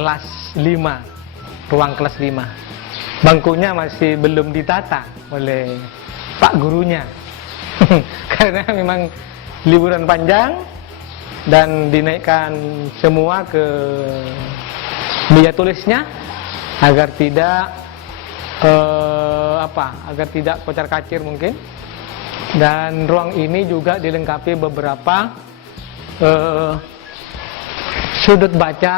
kelas 5, ruang kelas 5. Bangkunya masih belum ditata oleh Pak gurunya. Karena memang liburan panjang dan dinaikkan semua ke meja tulisnya agar tidak agar tidak kocar-kacir mungkin. Dan ruang ini juga dilengkapi beberapa sudut baca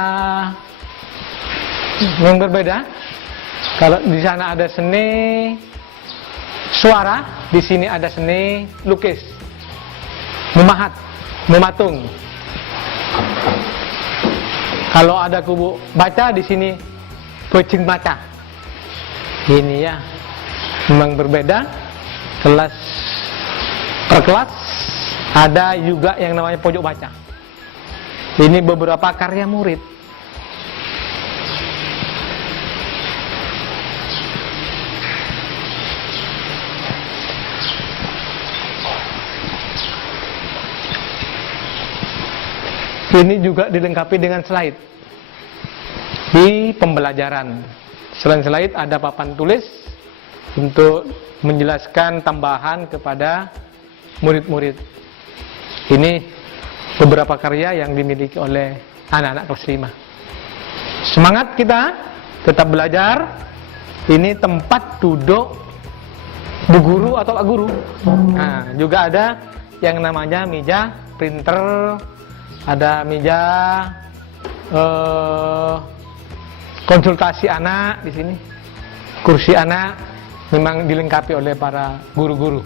yang berbeda. Kalau di sana ada seni suara, di sini ada seni lukis, memahat, mematung. Kalau ada kubu baca, di sini pecing baca. Ini ya, memang berbeda. Kelas per kelas ada juga yang namanya pojok baca. Ini beberapa karya murid. Ini juga dilengkapi dengan slide di pembelajaran. Selain slide ada papan tulis untuk menjelaskan tambahan kepada murid-murid. Ini beberapa karya yang dimiliki oleh anak-anak kelas 5. Semangat kita tetap belajar. Ini tempat duduk bu guru atau pak guru. Nah, juga ada yang namanya meja printer, ada meja konsultasi anak di sini. Kursi anak memang dilengkapi oleh para guru-guru.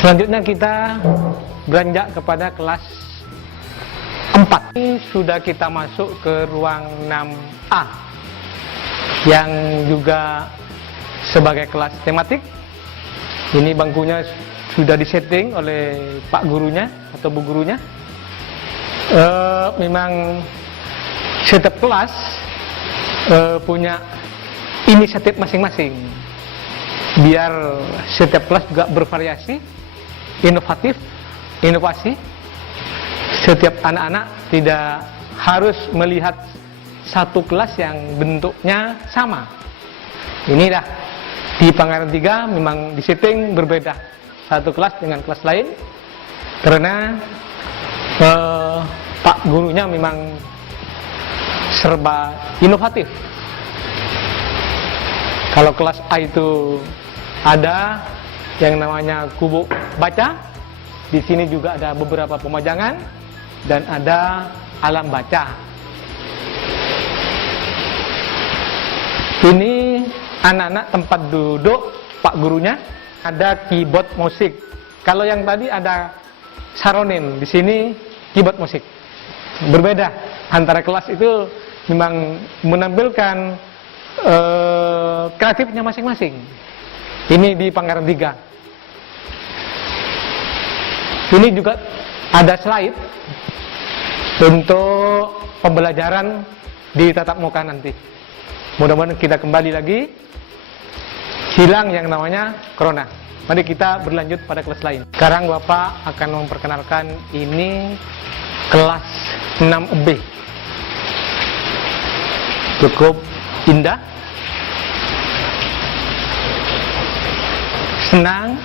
Selanjutnya kita beranjak kepada kelas 4. Ini sudah kita masuk ke ruang 6A yang juga sebagai kelas tematik. Ini bangkunya sudah disetting oleh pak gurunya atau bu gurunya. Memang setiap kelas punya inisiatif masing-masing, biar setiap kelas juga bervariasi, inovatif, inovasi. Setiap anak-anak tidak harus melihat satu kelas yang bentuknya sama. Ini dah di Pangaran 3 memang disetting berbeda satu kelas dengan kelas lain, karena pak gurunya memang serba inovatif. Kalau kelas A itu ada yang namanya kubu baca, di sini juga ada beberapa pemajangan dan ada alam baca. Ini anak-anak tempat duduk pak gurunya, ada keyboard musik. Kalau yang tadi ada saronin, di sini keyboard musik. Berbeda antara kelas itu, memang menampilkan kreatifnya masing-masing. Ini di Pangaran 3. Ini juga ada slide untuk pembelajaran di tatap muka nanti. Mudah-mudahan kita kembali lagi, hilang yang namanya corona. Mari kita berlanjut pada kelas lain. Sekarang Bapak akan memperkenalkan ini kelas 6B. Cukup indah, senang,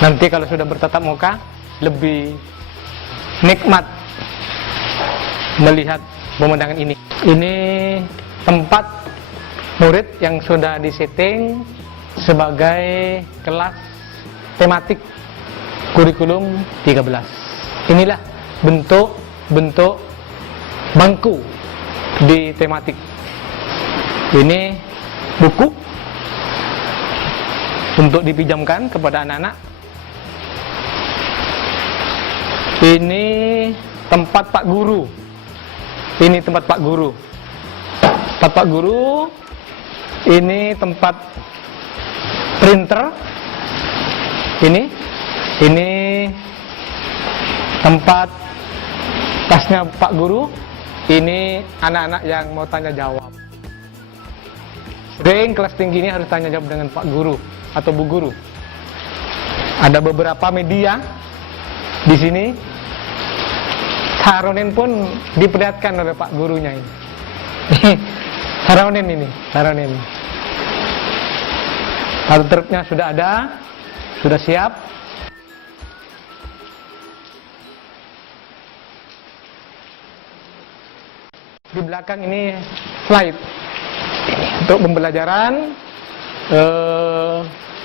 nanti kalau sudah bertatap muka lebih nikmat melihat pemandangan ini. Ini tempat murid yang sudah disetting sebagai kelas tematik kurikulum 13. Inilah bentuk bangku di tematik. Ini buku untuk dipinjamkan kepada anak-anak. Ini tempat Pak Guru. Ini tempat Pak Guru. Tempat Pak Guru. Ini tempat printer. Ini tempat tasnya Pak Guru. Ini anak-anak yang mau tanya jawab. Sering kelas tinggi ini harus tanya jawab dengan Pak Guru atau Bu Guru. Ada beberapa media Di sini saronen pun diperlihatkan oleh Pak gurunya ini. Saronen ini, saronen. Lalu truknya sudah ada, sudah siap. Di belakang ini slide untuk pembelajaran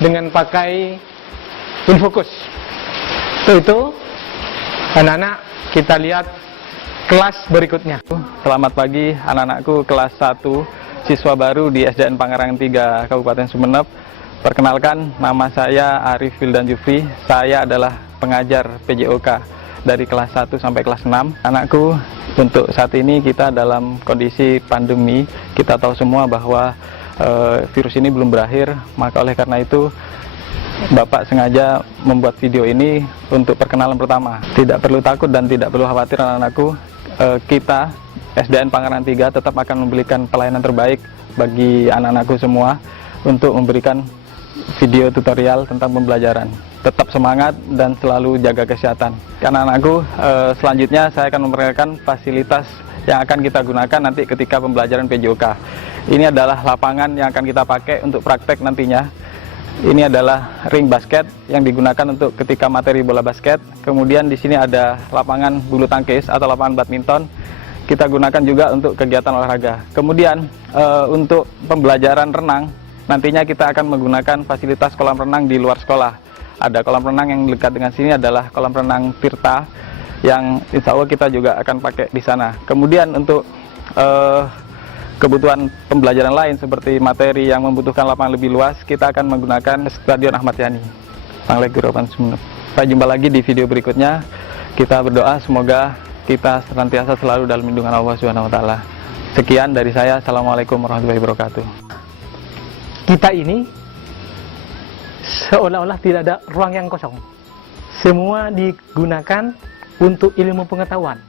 dengan pakai infocus. Itu anak-anak, kita lihat kelas berikutnya. Selamat pagi anak-anakku kelas 1 siswa baru di SDN Pangerang 3 Kabupaten Sumeneb. Perkenalkan, nama saya Arif Wildan Jufri. Saya adalah pengajar PJOK dari kelas 1 sampai kelas 6. Anakku, untuk saat ini kita dalam kondisi pandemi. Kita tahu semua bahwa virus ini belum berakhir, maka oleh karena itu Bapak sengaja membuat video ini untuk perkenalan pertama. Tidak perlu takut dan tidak perlu khawatir anak-anakku. Kita SDN Pangerang 3 tetap akan memberikan pelayanan terbaik bagi anak-anakku semua untuk memberikan video tutorial tentang pembelajaran. Tetap semangat dan selalu jaga kesehatan. Anak-anakku, selanjutnya saya akan memperkenalkan fasilitas yang akan kita gunakan nanti ketika pembelajaran PJOK. Ini adalah lapangan yang akan kita pakai untuk praktek nantinya. Ini adalah ring basket yang digunakan untuk ketika materi bola basket. Kemudian di sini ada lapangan bulu tangkis atau lapangan badminton. Kita gunakan juga untuk kegiatan olahraga. Kemudian untuk pembelajaran renang, nantinya kita akan menggunakan fasilitas kolam renang di luar sekolah. Ada kolam renang yang dekat dengan sini adalah kolam renang Tirta yang insya Allah kita juga akan pakai di sana. Kemudian untuk kebutuhan pembelajaran lain seperti materi yang membutuhkan lapangan lebih luas, kita akan menggunakan Stadion Ahmad Yani, Panglek Kabupaten Sumeneb. Sampai jumpa lagi di video berikutnya. Kita berdoa semoga kita senantiasa selalu dalam lindungan Allah SWT. Sekian dari saya. Assalamualaikum warahmatullahi wabarakatuh. Kita ini seolah-olah tidak ada ruang yang kosong. Semua digunakan untuk ilmu pengetahuan.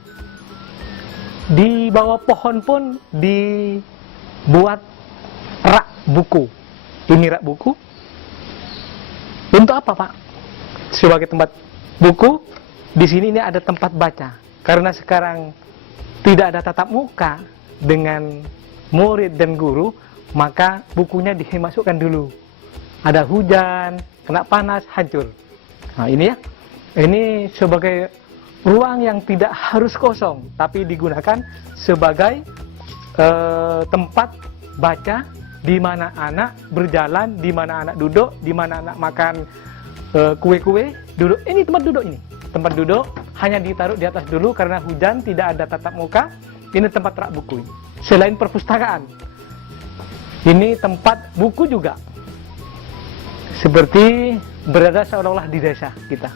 Di bawah pohon pun dibuat rak buku. Ini rak buku. Untuk apa, Pak? Sebagai tempat buku. Di sini ini ada tempat baca. Karena sekarang tidak ada tatap muka dengan murid dan guru, maka bukunya dimasukkan dulu. Ada hujan, kena panas, hancur. Nah, ini ya. Ini sebagai ruang yang tidak harus kosong, tapi digunakan sebagai tempat baca, di mana anak berjalan, di mana anak duduk, di mana anak makan kue-kue, duduk. Ini tempat duduk ini. Tempat duduk hanya ditaruh di atas dulu karena hujan, tidak ada tatap muka. Ini tempat rak buku. Selain perpustakaan, ini tempat buku juga. Seperti berada seolah-olah di desa kita.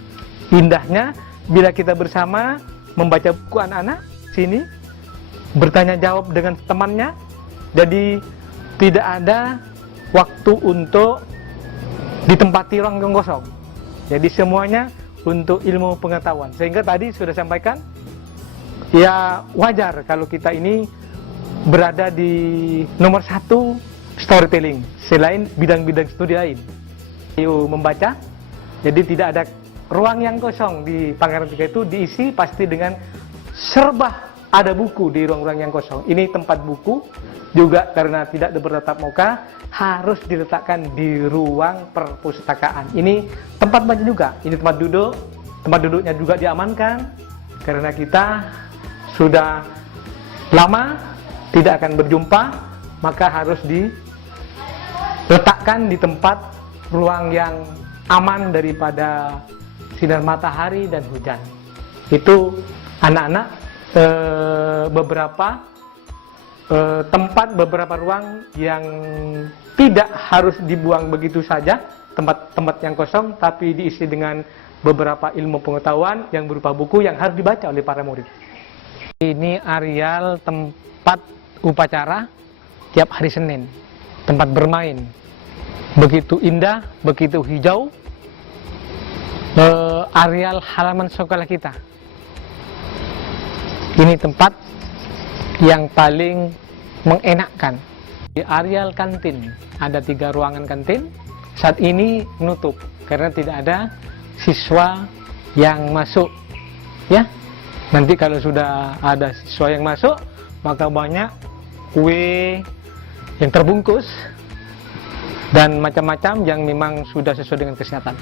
Indahnya bila kita bersama membaca buku anak-anak sini, bertanya jawab dengan temannya, jadi tidak ada waktu untuk ditempati ruang yang kosong. Jadi semuanya untuk ilmu pengetahuan. Sehingga tadi sudah sampaikan, ya wajar kalau kita ini berada di nomor 1 storytelling selain bidang-bidang studi lain. Yuk membaca, jadi tidak ada ruang yang kosong di Pangerang 3 itu diisi pasti dengan serba ada buku di ruang-ruang yang kosong. Ini tempat buku juga karena tidak bertatap muka harus diletakkan di ruang perpustakaan. Ini tempat baca juga. Ini tempat duduk. Tempat duduknya juga diamankan karena kita sudah lama tidak akan berjumpa, maka harus diletakkan di tempat ruang yang aman daripada sinar matahari dan hujan. Itu anak-anak beberapa tempat, beberapa ruang yang tidak harus dibuang begitu saja, tempat-tempat yang kosong, tapi diisi dengan beberapa ilmu pengetahuan yang berupa buku yang harus dibaca oleh para murid. Ini areal tempat upacara tiap hari Senin, tempat bermain. Begitu indah, begitu hijau. Areal halaman sekolah kita. Ini tempat yang paling mengenakkan. Di areal kantin ada 3 ruangan kantin. Saat ini menutup karena tidak ada siswa yang masuk ya. Nanti kalau sudah ada siswa yang masuk, maka banyak kue yang terbungkus dan macam-macam yang memang sudah sesuai dengan kesehatan.